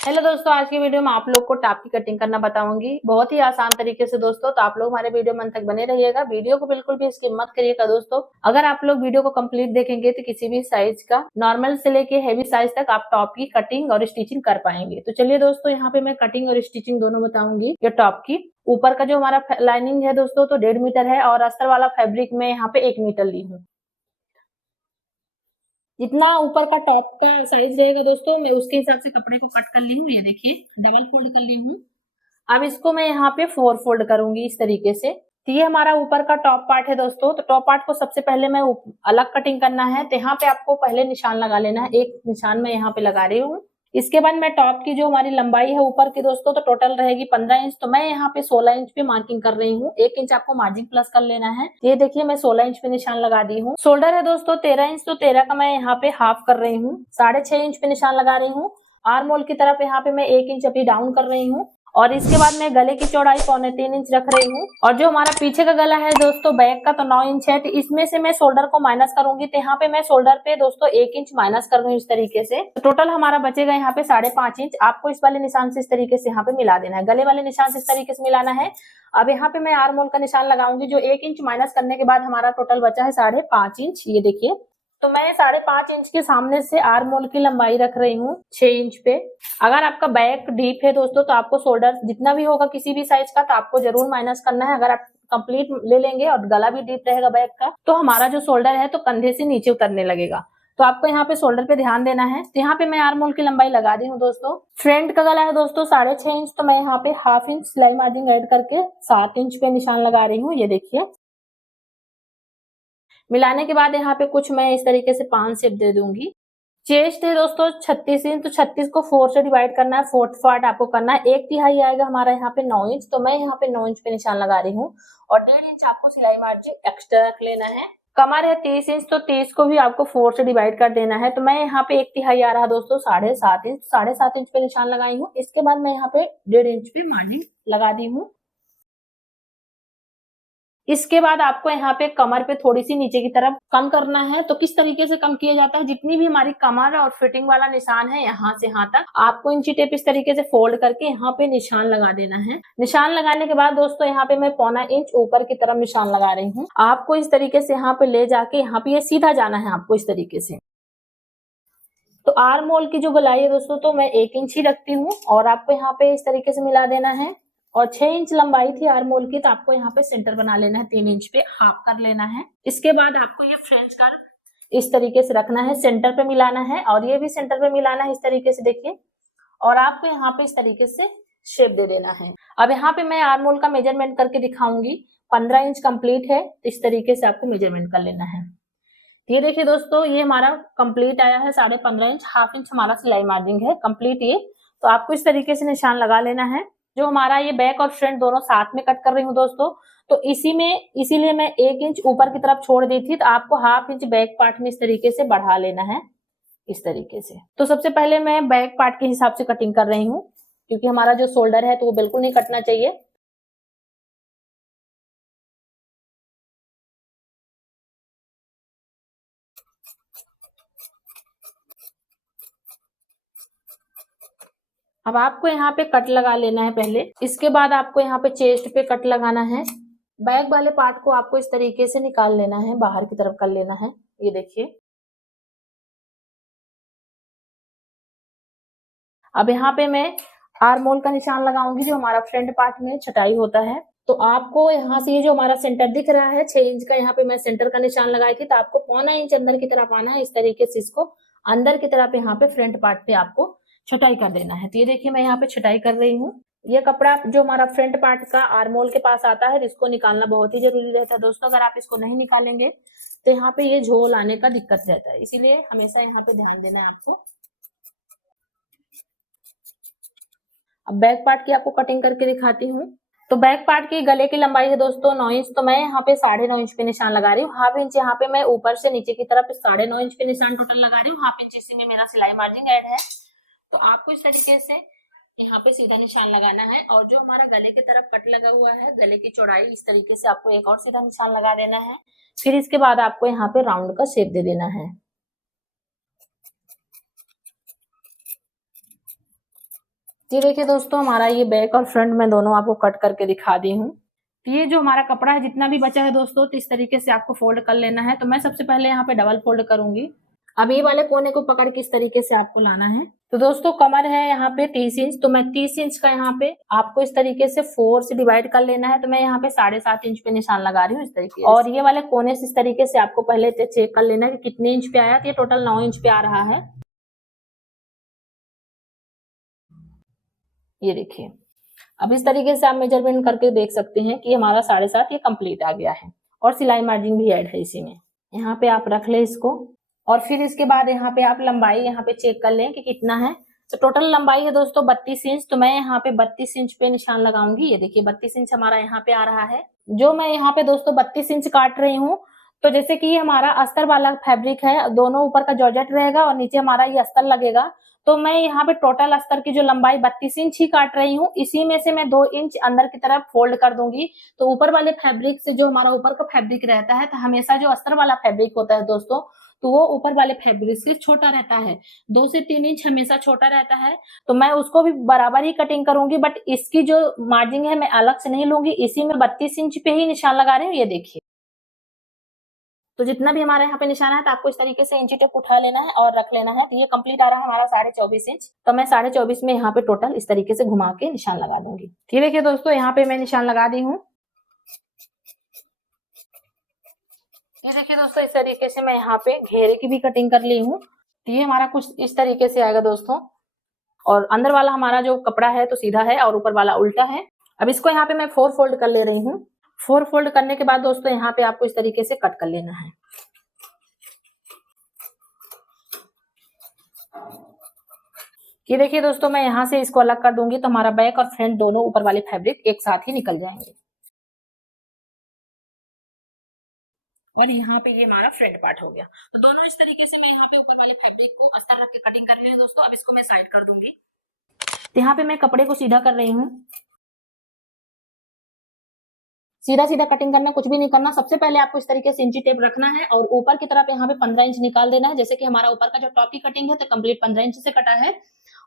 Hello दोस्तों, आज की वीडियो में आप लोग को टॉप की कटिंग करना बताऊंगी बहुत ही आसान तरीके से दोस्तों। तो आप लोग हमारे वीडियो में अंत तक बने रहिएगा। वीडियो को बिल्कुल भी स्किप मत करिएगा दोस्तों। अगर आप लोग वीडियो को कंप्लीट देखेंगे तो किसी भी साइज का नॉर्मल से लेके हेवी साइज तक आप टॉप की कटिंग और स्टिचिंग कर पाएंगे। तो चलिए दोस्तों, यहाँ पे मैं कटिंग और स्टिचिंग दोनों बताऊंगी। ये टॉप की ऊपर का जो हमारा लाइनिंग है दोस्तों तो 1.5 मीटर है और अस्तर वाला फैब्रिक में यहाँ पे 1 मीटर ली हूँ। जितना ऊपर का टॉप का साइज रहेगा दोस्तों मैं उसके हिसाब से कपड़े को कट कर ली हूँ। ये देखिए डबल फोल्ड कर ली हूँ। अब इसको मैं यहाँ पे 4 फोल्ड करूंगी इस तरीके से। तो ये हमारा ऊपर का टॉप पार्ट है दोस्तों। तो टॉप पार्ट को सबसे पहले मैं अलग कटिंग करना है। तो यहाँ पे आपको पहले निशान लगा लेना है। एक निशान मैं यहाँ पे लगा रही हूँ। इसके बाद मैं टॉप की जो हमारी लंबाई है ऊपर की दोस्तों तो टोटल रहेगी 15 इंच। तो मैं यहाँ पे 16 इंच पे मार्किंग कर रही हूँ। 1 इंच आपको मार्जिन प्लस कर लेना है। ये देखिए मैं 16 इंच पे निशान लगा दी हूँ। शोल्डर है दोस्तों 13 इंच, तो 13 का मैं यहाँ पे हाफ कर रही हूँ। 6.5 इंच पे निशान लगा रही हूँ। आर्म होल की तरफ यहाँ पे मैं 1 इंच अभी डाउन कर रही हूँ। और इसके बाद मैं गले की चौड़ाई 3.25 इंच रख रही हूँ। और जो हमारा पीछे का गला है दोस्तों बैक का तो 9 इंच है। तो इसमें से मैं शोल्डर को माइनस करूंगी। तो यहाँ पे मैं शोल्डर पे दोस्तों 1 इंच माइनस कर रही हूँ इस तरीके से। तो टोटल हमारा बचेगा यहाँ पे 5.5 इंच। आपको इस वाले निशान से इस तरीके से यहाँ पे मिला देना है। गले वाले निशान से इस तरीके से मिलाना है। अब यहाँ पे मैं आर्म होल का निशान लगाऊंगी। जो 1 इंच माइनस करने के बाद हमारा टोटल बचा है 5.5 इंच। ये देखिए तो मैं 5.5 इंच के सामने से आर्म होल की लंबाई रख रही हूँ 6 इंच पे। अगर आपका बैक डीप है दोस्तों तो आपको शोल्डर जितना भी होगा किसी भी साइज का तो आपको जरूर माइनस करना है। अगर आप कंप्लीट ले लेंगे और गला भी डीप रहेगा बैक का तो हमारा जो शोल्डर है तो कंधे से नीचे उतरने लगेगा। तो आपको यहाँ पे शोल्डर पे ध्यान देना है। तो यहाँ पे मैं आर्म होल की लंबाई लगा दी हूँ दोस्तों। फ्रंट का गला है दोस्तों 6.5 इंच, तो मैं यहाँ पे हाफ इंच सिलाई मार्जिन ऐड करके 7 इंच पे निशान लगा रही हूँ। ये देखिए मिलाने के बाद यहाँ पे कुछ मैं इस तरीके से 5 शेप दे दूंगी। चेस्ट है दोस्तों 36 इंच, तो 36 को 4 से डिवाइड करना है। 4th पार्ट आपको करना है। 1/3 आएगा हमारा यहाँ पे 9 इंच, तो मैं यहाँ पे 9 इंच पे निशान लगा रही हूँ। और 1.5 इंच आपको सिलाई मार्जिन एक्स्ट्रा रख लेना है। कमर है 30 इंच, तो 30 को भी आपको 4 से डिवाइड कर देना है। तो मैं यहाँ पे 1/3 आ रहा दोस्तों 7.5 इंच। 7.5 इंच पे निशान लगाई हूँ। इसके बाद मैं यहाँ पे 1.5 इंच पे मार्जिन लगा दी हूँ। इसके बाद आपको यहाँ पे कमर पे थोड़ी सी नीचे की तरफ कम करना है। तो किस तरीके से कम किया जाता है, जितनी भी हमारी कमर और फिटिंग वाला निशान है यहाँ से यहाँ तक आपको इंची टेप इस तरीके से फोल्ड करके यहाँ पे निशान लगा देना है। निशान लगाने के बाद दोस्तों यहाँ पे मैं 1.25 इंच ऊपर की तरफ निशान लगा रही हूँ। आपको इस तरीके से यहाँ पे ले जाके यहाँ पे ये सीधा जाना है आपको इस तरीके से। तो आर्म होल की जो गोलाई है दोस्तों तो मैं 1 इंच ही रखती हूँ और आपको यहाँ पे इस तरीके से मिला देना है। और 6 इंच लंबाई थी आर्म होल की, तो आपको यहाँ पे सेंटर बना लेना है। 3 इंच पे हाफ कर लेना है। इसके बाद आपको ये फ्रेंच कर्व इस तरीके से रखना है, सेंटर पे मिलाना है और ये भी सेंटर पे मिलाना है इस तरीके से देखिए। और आपको यहाँ पे इस तरीके से शेप दे देना है। अब यहाँ पे मैं आर्म होल का मेजरमेंट करके दिखाऊंगी। 15 इंच कंप्लीट है, तो इस तरीके से आपको मेजरमेंट कर लेना है। ये देखिए दोस्तों ये हमारा कंप्लीट आया है 15.5 इंच। हाफ इंच हमारा सिलाई मार्जिन है कंप्लीट ये। तो आपको इस तरीके से निशान लगा लेना है। जो हमारा ये बैक और फ्रंट दोनों साथ में कट कर रही हूँ दोस्तों। तो इसीलिए मैं 1 इंच ऊपर की तरफ छोड़ दी थी। तो आपको हाफ इंच बैक पार्ट में इस तरीके से बढ़ा लेना है इस तरीके से। तो सबसे पहले मैं बैक पार्ट के हिसाब से कटिंग कर रही हूँ क्योंकि हमारा जो शोल्डर है तो वो बिल्कुल नहीं कटना चाहिए। अब आपको यहाँ पे कट लगा लेना है पहले। इसके बाद आपको यहाँ पे चेस्ट पे कट लगाना है। बैक वाले पार्ट को आपको इस तरीके से निकाल लेना है, बाहर की तरफ कर लेना है। ये देखिए अब यहाँ पे मैं आर्म होल का निशान लगाऊंगी जो हमारा फ्रंट पार्ट में छटाई होता है। तो आपको यहाँ से ये जो हमारा सेंटर दिख रहा है 6 इंच का, यहाँ पे मैं सेंटर का निशान लगाई थी। तो आपको 1.25 इंच अंदर की तरफ आना है इस तरीके से। इसको अंदर की तरफ यहाँ पे फ्रंट पार्ट पे आपको छटाई कर देना है। तो ये देखिए मैं यहाँ पे छटाई कर रही हूँ। ये कपड़ा जो हमारा फ्रंट पार्ट का आर्म होल के पास आता है इसको निकालना बहुत ही जरूरी रहता है दोस्तों। अगर आप इसको नहीं निकालेंगे तो यहाँ पे ये झोल आने का दिक्कत रहता है, इसीलिए हमेशा यहाँ पे ध्यान देना है आपको। अब बैक पार्ट की आपको कटिंग करके दिखाती हूँ। तो बैक पार्ट की गले की लंबाई है दोस्तों 9 इंच, तो मैं यहाँ पे 9.5 इंच पे निशान लगा रही हूँ। हाफ इंच यहाँ पे मैं ऊपर से नीचे की तरफ 9.5 इंच पे निशान टोटल लगा रही हूँ। हाफ इंच इसी में मेरा सिलाई मार्जिन ऐड है। तो आपको इस तरीके से यहाँ पे सीधा निशान लगाना है। और जो हमारा गले की तरफ कट लगा हुआ है गले की चौड़ाई इस तरीके से आपको एक और सीधा निशान लगा देना है। फिर इसके बाद आपको यहाँ पे राउंड का शेप दे देना है। ये देखिए दोस्तों, हमारा ये बैक और फ्रंट में दोनों आपको कट करके दिखा दी हूँ। तो ये जो हमारा कपड़ा है जितना भी बचा है दोस्तों, तो इस तरीके से आपको फोल्ड कर लेना है। तो मैं सबसे पहले यहाँ पे डबल फोल्ड करूंगी। अब ये वाले कोने को पकड़ के इस तरीके से आपको लाना है। तो दोस्तों कमर है यहाँ पे 30 इंच, तो मैं 30 इंच का यहाँ पे आपको इस तरीके से 4 से डिवाइड कर लेना है। तो मैं यहाँ पे 7.5 इंच पे निशान लगा रही हूँ इस तरीके से। और ये वाले कोने से इस तरीके से आपको पहले चेक कर लेना है कि कितने इंच पे आया। तो ये टोटल 9 इंच पे आ रहा है। ये देखिए, अब इस तरीके से आप मेजरमेंट करके देख सकते हैं कि हमारा 7.5 ये कंप्लीट आ गया है। और सिलाई मार्जिन भी ऐड है इसी में। यहाँ पे आप रख ले इसको। और फिर इसके बाद यहाँ पे आप लंबाई यहाँ पे चेक कर लें कि कितना है। तो टोटल लंबाई है दोस्तों 32 इंच। तो मैं यहाँ पे 32 इंच पे निशान लगाऊंगी। ये देखिए 32 इंच हमारा यहाँ पे आ रहा है। जो मैं यहाँ पे दोस्तों 32 इंच काट रही हूँ, तो जैसे कि ये हमारा अस्तर वाला फैब्रिक है, दोनों ऊपर का जॉर्जेट रहेगा और नीचे हमारा ये अस्तर लगेगा। तो मैं यहाँ पे टोटल अस्तर की जो लंबाई 32 इंच ही काट रही हूँ। इसी में से मैं 2 इंच अंदर की तरफ फोल्ड कर दूंगी। तो ऊपर वाले फैब्रिक से जो हमारा ऊपर का फैब्रिक रहता है, तो हमेशा जो अस्तर वाला फैब्रिक होता है दोस्तों, तो वो ऊपर वाले फैब्रिक से छोटा रहता है। 2 से 3 इंच हमेशा छोटा रहता है। तो मैं उसको भी बराबर ही कटिंग करूंगी, बट इसकी जो मार्जिन है मैं अलग से नहीं लूंगी। इसी में 32 इंच पे ही निशान लगा रही हूँ। ये देखिए, तो जितना भी हमारे यहाँ पे निशान है, तो आपको इस तरीके से इंची टेप उठा लेना है और रख लेना है। तो ये कंप्लीट आ रहा है हमारा 24.5 इंच। तो मैं 24.5 में यहाँ पे टोटल इस तरीके से घुमा के निशान लगा दूंगी। ठीक देखिए दोस्तों, यहाँ पे मैं निशान लगा दी हूँ। ये देखिए दोस्तों, इस तरीके से मैं यहाँ पे घेरे की भी कटिंग कर ली हूँ। तो ये हमारा कुछ इस तरीके से आएगा दोस्तों। और अंदर वाला हमारा जो कपड़ा है तो सीधा है और ऊपर वाला उल्टा है। अब इसको यहाँ पे मैं 4 फोल्ड कर ले रही हूँ। 4 फोल्ड करने के बाद दोस्तों यहाँ पे आपको इस तरीके से कट कर लेना है। ये देखिए दोस्तों, मैं यहाँ से इसको अलग कर दूंगी, तो हमारा बैक और फ्रंट दोनों ऊपर वाले फैब्रिक एक साथ ही निकल जाएंगे। और यहाँ पे ये हमारा फ्रंट पार्ट हो गया। तो दोनों इस तरीके से मैं यहाँ पे ऊपर वाले फैब्रिक को अस्तर रख के कटिंग कर रही हूँ दोस्तों। अब इसको मैं साइड कर दूंगी। तो यहाँ पे मैं कपड़े को सीधा कर रही हूँ। सीधा सीधा कटिंग करना, कुछ भी नहीं करना। सबसे पहले आपको इस तरीके से इंची टेप रखना है और ऊपर की तरफ यहाँ पे 15 इंच निकाल देना है। जैसे कि हमारा ऊपर का जो टॉप की कटिंग है तो कंप्लीट 15 इंच से कटा है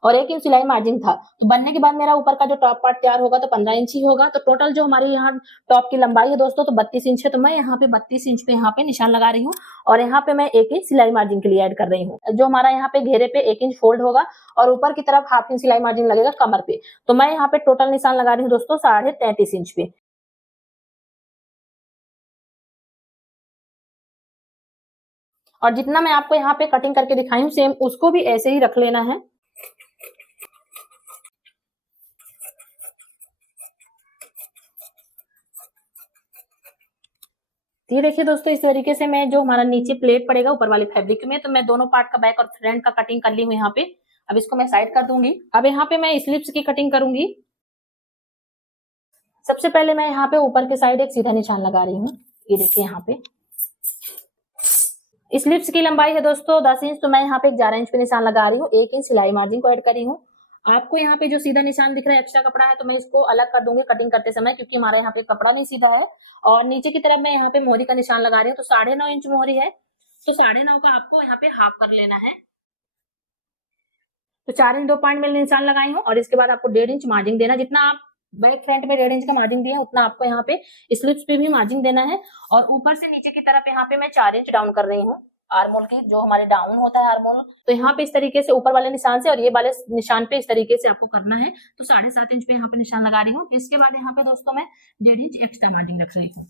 और 1 इंच सिलाई मार्जिन था। तो बनने के बाद मेरा ऊपर का जो टॉप पार्ट तैयार होगा तो 15 इंच ही होगा। तो टोटल जो हमारी यहाँ टॉप की लंबाई है दोस्तों, तो 32 इंच है। तो मैं यहाँ पे 32 इंच पे यहाँ पे निशान लगा रही हूँ और यहाँ पे मैं 1 इंच सिलाई मार्जिन के लिए ऐड कर रही हूँ। जो हमारा यहाँ पे घेरे पे 1 इंच फोल्ड होगा और ऊपर की तरफ 1/2 इंच सिलाई मार्जिन लगेगा कमर पे। तो मैं यहाँ पे टोटल निशान लगा रही हूँ दोस्तों 33.5 इंच पे। और जितना मैं आपको यहाँ पे कटिंग करके दिखाई हूँ, सेम उसको भी ऐसे ही रख लेना है। ये देखिए दोस्तों, इस तरीके से मैं जो हमारा नीचे प्लेट पड़ेगा ऊपर वाले फैब्रिक में, तो मैं दोनों पार्ट का बैक और फ्रंट का कटिंग कर ली हूँ यहाँ पे। अब इसको मैं साइड कर दूंगी। अब यहाँ पे मैं स्लिप्स की कटिंग करूंगी। सबसे पहले मैं यहाँ पे ऊपर के साइड एक सीधा निशान लगा रही हूँ। ये देखिए, यहाँ पे स्लिप्स की लंबाई है दोस्तों 10 इंच। तो मैं यहाँ पे 11 इंच पे निशान लगा रही हूँ। 1 इंच सिलाई मार्जिन को ऐड करी हूँ। आपको यहाँ पे जो सीधा निशान दिख रहा है एक्स्ट्रा कपड़ा है, तो मैं इसको अलग कर दूंगी कटिंग करते समय, क्योंकि हमारे यहाँ पे कपड़ा नहीं सीधा है। और नीचे की तरफ मैं यहाँ पे मोहरी का निशान लगा रही हूँ। तो 9.5 इंच मोहरी है, तो 9.5 का आपको यहाँ पे हाफ कर लेना है। तो 4 इंच 2 पॉइंट में निशान लगाई हूँ और इसके बाद आपको 1.5 इंच मार्जिन देना। जितना आप बैक फ्रंट में 1.5 इंच का मार्जिन दिया है, उतना आपको यहाँ पे स्लिप्स पे भी मार्जिन देना है। और ऊपर से नीचे की तरफ यहाँ पे मैं 4 इंच डाउन कर रही हूँ आर्मोल की, जो हमारे डाउन होता है आर्मोल। तो यहाँ पे इस तरीके से ऊपर वाले निशान से और ये वाले निशान पे इस तरीके से आपको करना है। तो 7.5 इंच पे यहाँ पे निशान लगा रही हूँ। इसके बाद यहाँ पे दोस्तों मैं 1.5 इंच एक्स्ट्रा मार्जिन रख रही हूँ।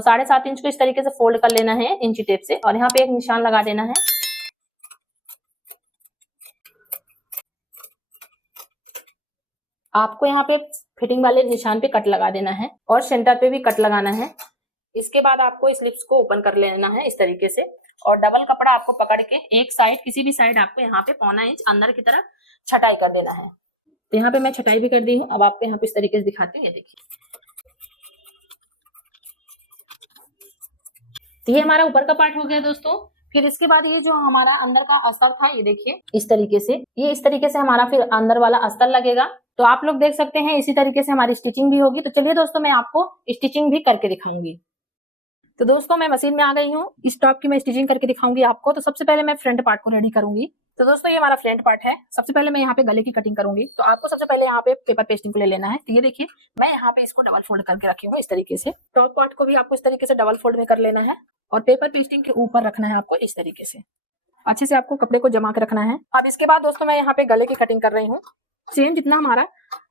7.5 इंच को इस तरीके से फोल्ड कर लेना है इंची टेप से और यहाँ पे एक निशान लगा देना है। आपको यहाँ पे फिटिंग वाले निशान पे कट लगा देना है और सेंटर पे भी कट लगाना है। इसके बाद आपको स्लिप्स को ओपन कर लेना है इस तरीके से और डबल कपड़ा आपको पकड़ के एक साइड, किसी भी साइड आपको यहाँ पे 1.25 इंच अंदर की तरफ छटाई कर देना है। तो यहाँ पे मैं छटाई भी कर दी हूँ। अब आपको यहाँ पे इस तरीके से दिखाती हूँ। ये देखिए, तो ये हमारा ऊपर का पार्ट हो गया दोस्तों। फिर इसके बाद ये जो हमारा अंदर का अस्तर था, ये देखिए इस तरीके से, ये इस तरीके से हमारा फिर अंदर वाला अस्तर लगेगा। तो आप लोग देख सकते हैं इसी तरीके से हमारी स्टिचिंग भी होगी। तो चलिए दोस्तों, मैं आपको स्टिचिंग भी करके दिखाऊंगी। तो दोस्तों मैं मशीन में आ गई हूँ। इस टॉप की मैं स्टिचिंग करके दिखाऊंगी आपको। तो सबसे पहले मैं फ्रंट पार्ट को रेडी करूंगी। तो दोस्तों ये हमारा फ्रंट पार्ट है। सबसे पहले मैं यहाँ पे गले की कटिंग करूंगी, तो आपको सबसे पहले यहाँ पे पेपर पेस्टिंग को ले लेना है। तो ये देखिए मैं यहाँ पे इसको डबल फोल्ड करके रखी हूँ इस तरीके से। टॉप पार्ट को भी आपको इस तरीके से डबल फोल्ड में कर लेना है और पेपर पेस्टिंग के ऊपर रखना है आपको इस तरीके से। अच्छे से आपको कपड़े को जमा के रखना है। अब इसके बाद दोस्तों मैं यहाँ पे गले की कटिंग कर रही हूँ। सेम जितना हमारा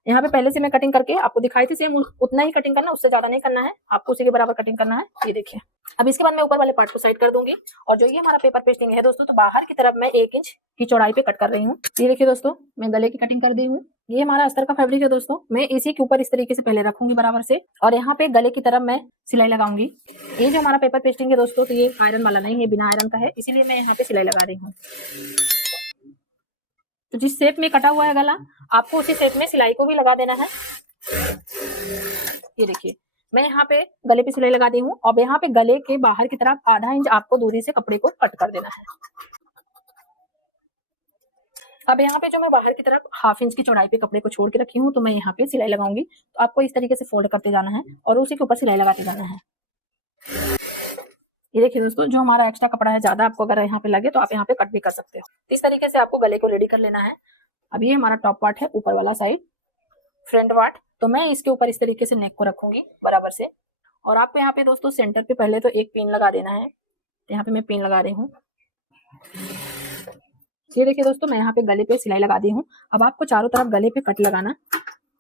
यहाँ पे पहले से मैं कटिंग करके आपको दिखाई थी, सेम उतना ही कटिंग करना, उससे ज्यादा नहीं करना है, आपको उसी के बराबर कटिंग करना है। ये देखिए अब इसके बाद मैं ऊपर वाले पार्ट को साइड कर दूंगी और जो ये हमारा पेपर पेस्टिंग है दोस्तों, तो बाहर की तरफ मैं 1 इंच की चौड़ाई पे कट कर रही हूँ। ये देखिए दोस्तों मैं गले की कटिंग कर दी हूँ। ये हमारा अस्तर का फैब्रिक है दोस्तों, मैं इसी के ऊपर इस तरीके से पहले रखूंगी बराबर से और यहाँ पे गले की तरफ मैं सिलाई लगाऊंगी। ये जो हमारा पेपर पेस्टिंग है दोस्तों, तो ये आयरन वाला नहीं है, बिना आयरन का है, इसीलिए मैं यहाँ पे सिलाई लगा रही हूँ। तो जिस शेप में कटा हुआ है गला, आपको उसी शेप में सिलाई को भी लगा देना है। ये देखिए मैं यहाँ पे गले पे सिलाई लगा दी हूँ। अब यहाँ पे गले के बाहर की तरफ आधा इंच आपको दूरी से कपड़े को कट कर देना है। अब यहाँ पे जो मैं बाहर की तरफ 1/2 इंच की चौड़ाई पे कपड़े को छोड़ के रखी हूँ, तो मैं यहाँ पे सिलाई लगाऊंगी। तो आपको इस तरीके से फोल्ड करते जाना है और उसी के ऊपर सिलाई लगाते जाना है। ये देखिए दोस्तों जो हमारा एक्स्ट्रा कपड़ा है, ज्यादा आपको अगर यहाँ पे लगे तो आप यहाँ पे कट भी कर सकते हो। इस तरीके से आपको गले को रेडी कर लेना है। अब ये हमारा टॉप पार्ट है, ऊपर वाला साइड फ्रंट पार्ट, तो मैं इसके ऊपर इस तरीके से नेक को रखूंगी बराबर से। और आपको यहाँ पे दोस्तों सेंटर पे पहले तो एक पिन लगा देना है। यहाँ पे मैं पिन लगा रही हूँ। ये देखिए दोस्तों मैं यहाँ पे गले पे सिलाई लगा दी हूँ। अब आपको चारों तरफ गले पे कट लगाना,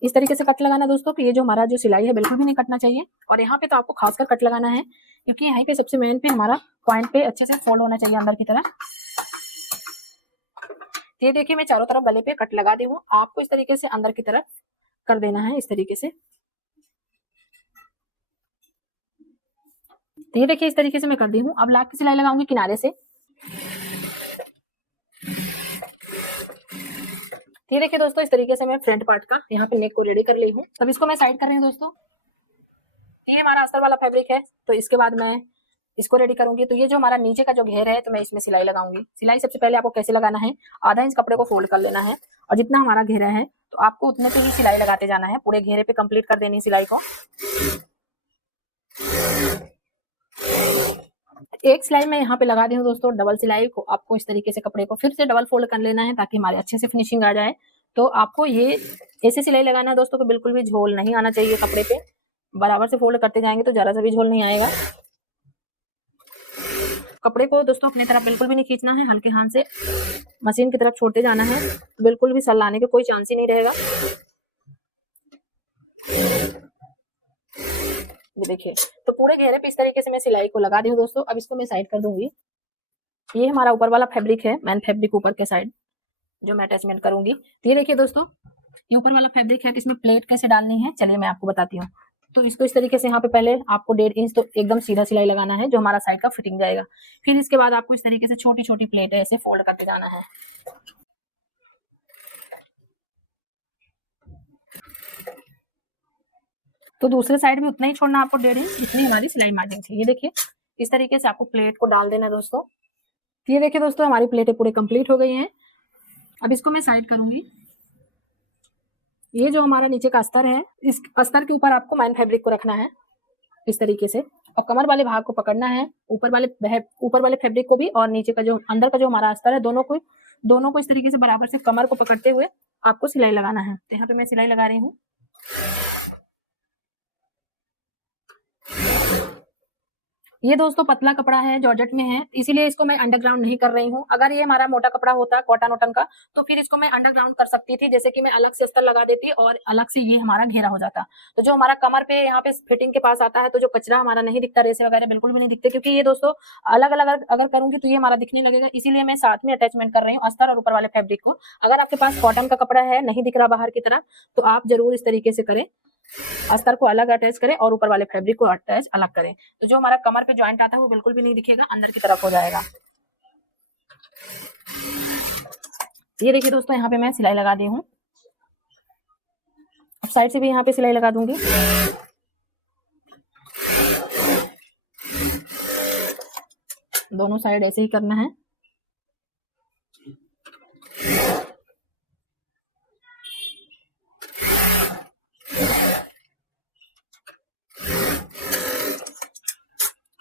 इस तरीके से कट लगाना दोस्तों कि ये जो हमारा जो सिलाई है बिल्कुल भी नहीं कटना चाहिए। और यहाँ पे तो आपको खासकर कट लगाना है क्योंकि यहाँ पे सबसे मेन पे हमारा पॉइंट पे अच्छे से फोल्ड होना चाहिए अंदर की तरफ। ये देखिए मैं चारों तरफ गले पे कट लगा दी हूँ, आपको इस तरीके से अंदर की तरफ कर देना है इस तरीके से। तो ये देखिए इस तरीके से मैं कर दी हूँ। अब लाख की सिलाई लगाऊंगी किनारे से। ये देखिए दोस्तों इस तरीके से मैं फ्रंट पार्ट का यहाँ पे नेक को रेडी कर ली हूँ। तब इसको मैं साइड कर रही हूँ दोस्तों। ये हमारा अस्तर वाला फैब्रिक है, तो इसके बाद मैं इसको रेडी करूंगी। तो ये जो हमारा नीचे का जो घेर है, तो मैं इसमें सिलाई लगाऊंगी। सिलाई सबसे पहले आपको कैसे लगाना है, आधा इंच कपड़े को फोल्ड कर लेना है और जितना हमारा घेरा है तो आपको उतने पे ही सिलाई लगाते जाना है। पूरे घेरे पे कंप्लीट कर देनी सिलाई को। एक सिलाई मैं यहाँ पे लगा दी हूँ दोस्तों, डबल सिलाई को आपको इस तरीके से कपड़े को फिर से डबल फोल्ड कर लेना है ताकि हमारे अच्छे से फिनिशिंग आ जाए। तो आपको ये ऐसे सिलाई लगाना है दोस्तों को बिल्कुल भी झोल नहीं आना चाहिए कपड़े पे। बराबर से फोल्ड करते जाएंगे तो जरा सा भी झोल नहीं आएगा। कपड़े को दोस्तों अपनी तरफ बिल्कुल भी नहीं खींचना है, हल्के हाथ से मशीन की तरफ छोड़ते जाना है, बिल्कुल भी सल आने का कोई चांस ही नहीं रहेगा। ये देखिए तो पूरे घेरे पे इस तरीके से मैं सिलाई को लगा दी हूँ दोस्तों। अब इसको मैं साइड कर दूंगी। ये हमारा ऊपर वाला फैब्रिक है, मैन फैब्रिक ऊपर के साइड जो मैं अटैचमेंट करूंगी। तो ये देखिए दोस्तों ये ऊपर वाला फैब्रिक है, इसमें प्लेट कैसे डालनी है चलिए मैं आपको बताती हूँ। तो इसको इस तरीके से यहाँ पे पहले आपको 1.5 इंच तो एकदम सीधा सिलाई लगाना है जो हमारा साइड का फिटिंग जाएगा। फिर इसके बाद आपको इस तरीके से छोटी छोटी प्लेट ऐसे फोल्ड करके जाना है। तो दूसरे साइड भी उतना ही छोड़ना आपको 1.5 इंच, जितनी हमारी सिलाई मार्जिन थी। ये देखिए इस तरीके से आपको प्लेट को डाल देना दोस्तों। ये देखिए दोस्तों हमारी प्लेटें पूरे कंप्लीट हो गई हैं। अब इसको मैं साइड करूंगी। ये जो हमारा नीचे का अस्तर है, इस अस्तर के ऊपर आपको मैन फैब्रिक को रखना है इस तरीके से और कमर वाले भाग को पकड़ना है, ऊपर वाले फैब्रिक को भी और नीचे का जो अंदर का जो हमारा अस्तर है दोनों को इस तरीके से बराबर से कमर को पकड़ते हुए आपको सिलाई लगाना है। तो यहाँ पे मैं सिलाई लगा रही हूँ। ये दोस्तों पतला कपड़ा है, जॉर्जेट में है, इसीलिए इसको मैं अंडरग्राउंड नहीं कर रही हूँ। अगर ये हमारा मोटा कपड़ा होता कॉटन वॉटन का तो फिर इसको मैं अंडरग्राउंड कर सकती थी, जैसे कि मैं अलग से अस्तर लगा देती और अलग से ये हमारा घेरा हो जाता। तो जो हमारा कमर पे यहाँ पे फिटिंग के पास आता है तो जो कचरा हमारा नहीं दिखता, रेसे वगैरह बिल्कुल भी नहीं दिखते, क्योंकि ये दोस्तों अलग अलग अगर करूंगी तो ये हमारा दिखने लगेगा। इसीलिए मैं साथ में अटैचमेंट कर रही हूँ अस्तर और ऊपर वाले फैब्रिक को। अगर आपके पास कॉटन का कपड़ा है, नहीं दिख रहा बाहर की तरफ, तो आप जरूर इस तरीके से करें, अस्तर को अलग अटैच करें और ऊपर वाले फैब्रिक को अटैच अलग करें। तो जो हमारा कमर पे जॉइंट आता है वो बिल्कुल भी नहीं दिखेगा, अंदर की तरफ हो जाएगा। ये देखिए दोस्तों यहाँ पे मैं सिलाई लगा दी हूँ। अब साइड से भी यहाँ पे सिलाई लगा दूंगी। दोनों साइड ऐसे ही करना है।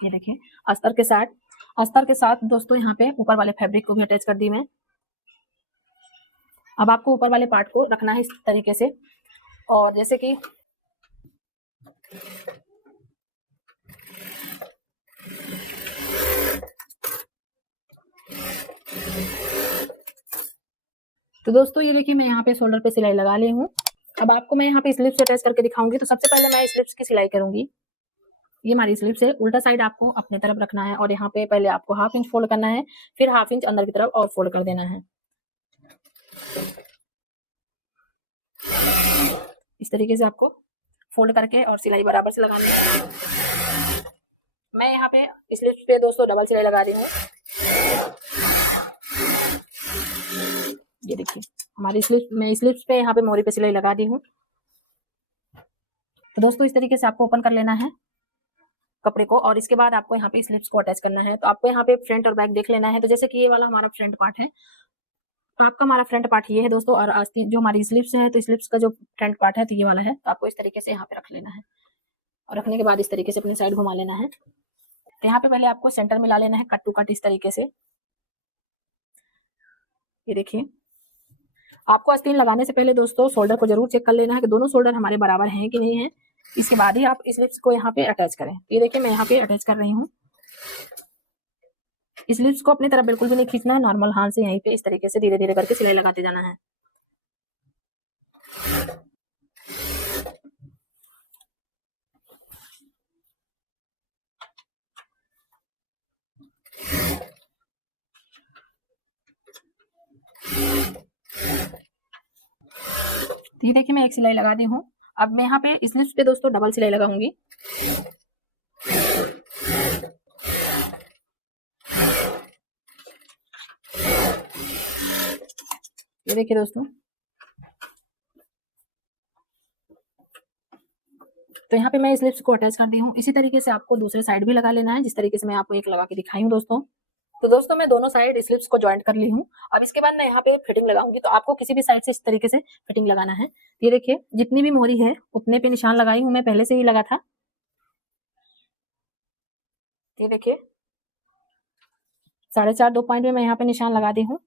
ये देखिए अस्तर के साथ दोस्तों यहाँ पे ऊपर वाले फैब्रिक को भी अटैच कर दी मैं। अब आपको ऊपर वाले पार्ट को रखना है इस तरीके से, और जैसे कि तो दोस्तों ये देखिए मैं यहाँ पे शोल्डर पे सिलाई लगा ली हूँ। अब आपको मैं यहाँ पे स्लिप्स से अटैच करके दिखाऊंगी। तो सबसे पहले मैं स्लिप्स की सिलाई करूंगी। ये हमारी स्लिप्स है, उल्टा साइड आपको अपने तरफ रखना है और यहाँ पे पहले आपको 1/2 इंच फोल्ड करना है, फिर 1/2 इंच अंदर की तरफ और फोल्ड कर देना है। इस तरीके से आपको फोल्ड करके और सिलाई बराबर से लगानी है। मैं यहाँ पे स्लिप्स पे दोस्तों डबल सिलाई लगा रही हूँ। ये देखिए हमारी स्लिप्स पे यहाँ पे मोरी पे सिलाई लगा दी हूँ। तो दोस्तों इस तरीके से आपको ओपन कर लेना है कपड़े को, और इसके बाद आपको यहाँ पे स्लिप्स को अटैच करना है। तो आपको यहाँ पे फ्रंट और बैक देख लेना है। तो जैसे कि ये वाला हमारा फ्रंट पार्ट है, तो आपका हमारा फ्रंट पार्ट ये है दोस्तों, और आस्तीन जो हमारी स्लिप्स है, तो स्लिप्स का जो फ्रंट पार्ट है तो ये वाला है। तो आपको इस तरीके से यहाँ पे रख लेना है, और रखने के बाद इस तरीके से अपनी साइड घुमा लेना है। तो यहाँ पे पहले आपको सेंटर में ला लेना है, कट टू कट इस तरीके से। ये देखिए आपको आस्तीन लगाने से पहले दोस्तों शोल्डर को जरूर चेक कर लेना है कि दोनों शोल्डर हमारे बराबर हैं कि नहीं है। इसके बाद ही आप स्लिप्स को यहाँ पे अटैच करें। ये देखिए मैं यहाँ पे अटैच कर रही हूँ। स्लिप्स को अपनी तरफ बिल्कुल भी नहीं खींचना है, नॉर्मल हाथ से यहीं पे इस तरीके से धीरे धीरे करके सिलाई लगाते जाना है। ये देखिए मैं एक सिलाई लगा दी हूँ। अब मैं यहाँ पे स्लिप्स पे दोस्तों डबल सिलाई लगाऊंगी। ये देखिए दोस्तों, तो यहाँ पे मैं स्लिप्स को अटैच कर दी हूँ। इसी तरीके से आपको दूसरे साइड भी लगा लेना है, जिस तरीके से मैं आपको एक लगा के दिखाई हूँ दोस्तों। तो दोस्तों मैं दोनों साइड स्लिप्स को ज्वाइंट कर ली हूँ। अब इसके बाद मैं यहाँ पे फिटिंग लगाऊंगी। तो आपको किसी भी साइड से इस तरीके से फिटिंग लगाना है। ये देखिए जितनी भी मोहरी है उतने पे निशान लगाई हूँ, मैं पहले से ही लगा था। ये देखिए 4.5 2 पॉइंट में मैं यहाँ पे निशान लगा दी हूँ।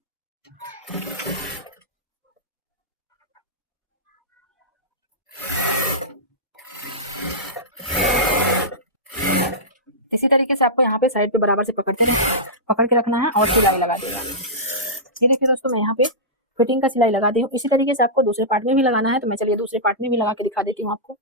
इसी तरीके से आपको यहाँ पे साइड पे बराबर से पकड़ के रखना है और सिलाई लगा देगा। ये देखिए दोस्तों मैं यहाँ पे फिटिंग का सिलाई लगा दी हूँ। इसी तरीके से आपको दूसरे पार्ट में भी लगाना है। तो मैं चलिए दूसरे पार्ट में भी लगा के दिखा देती हूँ आपको।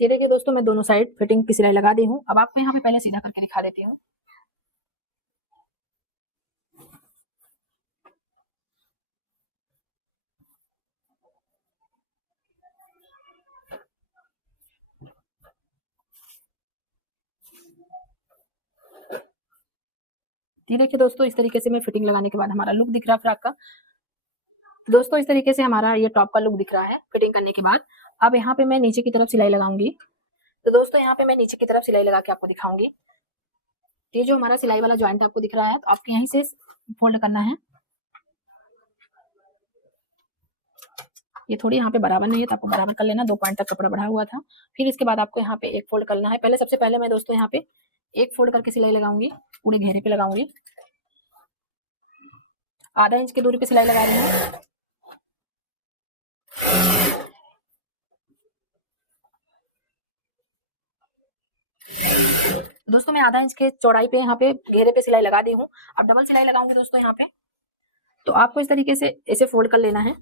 ये देखिए दोस्तों मैं दोनों साइड फिटिंग की सिलाई लगा दी हूँ। अब आपको यहाँ पे पहले सीधा करके दिखा देती हूँ। ये देखिए दोस्तों इस तरीके से मैं फिटिंग लगाने के बाद हमारा लुक दिख रहा है फ्रॉक का। तो दोस्तों इस तरीके से हमारा ये टॉप का लुक दिख रहा है फिटिंग करने के बाद। अब यहाँ पे मैं नीचे की तरफ सिलाई लगाऊंगी। तो दोस्तों यहाँ पे मैं नीचे की तरफ सिलाई लगा के आपको दिखाऊंगी। ये जो हमारा सिलाई वाला ज्वाइंट आपको दिख रहा है, तो आपको यहीं से फोल्ड करना है। ये थोड़ी यहाँ पे बराबर नहीं है, तो आपको बराबर कर लेना। 2 पॉइंट तक कपड़ा बढ़ा हुआ था। फिर इसके बाद आपको यहाँ पे एक फोल्ड करना है। पहले सबसे पहले मैं दोस्तों यहाँ पे एक फोल्ड करके सिलाई लगाऊंगी, पूरे घेरे पे लगाऊंगी। आधा इंच की दूरी पे सिलाई लगा रही हूँ। दोस्तों मैं आधा इंच के चौड़ाई पे यहाँ पे घेरे पे सिलाई लगा दी हूँ। अब डबल सिलाई लगाऊंगी दोस्तों यहाँ पे। तो आपको इस तरीके से ऐसे फोल्ड कर लेना है।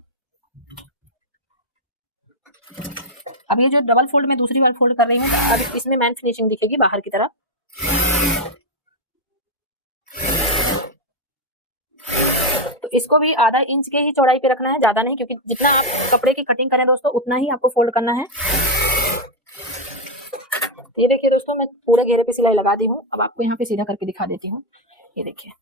अब ये जो डबल फोल्ड में दूसरी बार फोल्ड कर रही हूँ, तो अब इसमें मैन फिनिशिंग दिखेगी बाहर की तरफ। तो इसको भी आधा इंच के ही चौड़ाई पे रखना है, ज्यादा नहीं, क्योंकि जितना आप कपड़े की कटिंग करें दोस्तों उतना ही आपको फोल्ड करना है। ये देखिए दोस्तों मैं पूरे घेरे पे सिलाई लगा दी हूँ। अब आपको यहाँ पे सीधा करके दिखा देती हूँ। ये देखिए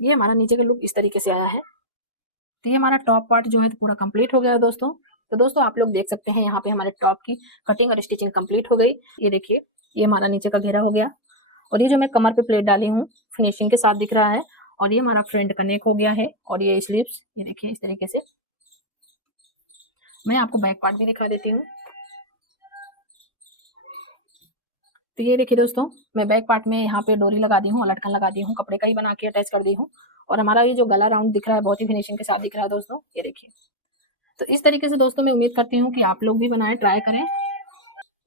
ये हमारा नीचे का लुक इस तरीके से आया है। तो ये हमारा टॉप पार्ट जो है तो पूरा कंप्लीट हो गया है दोस्तों। तो दोस्तों आप लोग देख सकते हैं यहाँ पे हमारे टॉप की कटिंग और स्टिचिंग कंप्लीट हो गई। ये देखिए ये हमारा नीचे का घेरा हो गया, और ये जो मैं कमर पे प्लेट डाली हूँ फिनिशिंग के साथ दिख रहा है। और ये हमारा फ्रंट का नेक हो गया है और ये स्लीव्स, ये देखिए इस तरीके से। मैं आपको बैक पार्ट भी दिखा देती हूँ। तो ये देखिए दोस्तों, मैं बैक पार्ट में यहाँ पे डोरी लगा दी हूँ और लटकन लगा दी हूँ, कपड़े का ही बना के अटैच कर दी हूँ। और हमारा ये जो गला राउंड दिख रहा है बहुत ही फिनिशिंग के साथ दिख रहा है दोस्तों, ये देखिए। तो इस तरीके से दोस्तों मैं उम्मीद करती हूँ कि आप लोग भी बनाएं, ट्राई करें।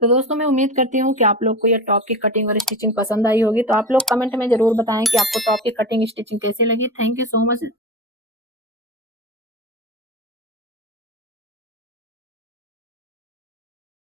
तो दोस्तों मैं उम्मीद करती हूँ कि आप लोग को ये टॉप की कटिंग और स्टिचिंग पसंद आई होगी। तो आप लोग कमेंट में जरूर बताएं कि आपको टॉप की कटिंग स्टिचिंग कैसी लगी। Thank you so much.